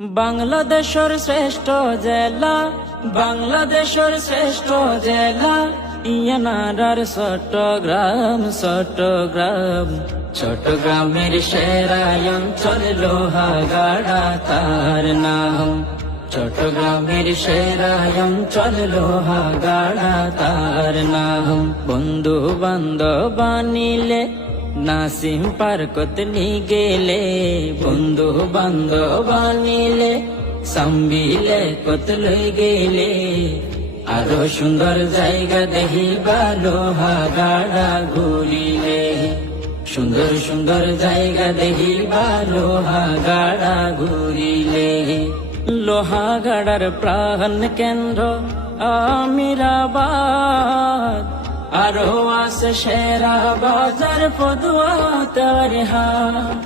বাংলাদেশের শ্রেষ্ঠ জেলা, বাংলাদেশের শ্রেষ্ঠ জেলা ইয়ানার চট্টগ্রাম। চট্টগ্রাম চট্টগ্রামের সেরা অঞ্চল লোহাগাড়া তার নাম। চট্টগ্রামের সেরা অঞ্চল লোহাগাড়া তার নাম। বন্ধু বান্ধব আনিলে নাসিম পার্কত নি গেলে, বন্ধু বান্ধব আনিলে সাম্বিলে কত লই গেলে। আরো সুন্দর জায়গা দেখিবা লোহাগাড়া ঘুরিলে। সুন্দর সুন্দর জায়গা দেখিবা লোহাগাড়া ঘুরিলে। লোহাগাড়ার প্রাণ কেন্দ্র আমিরাবাদ, আরো আছে সেরা বাজার পদুয়া তার হাট।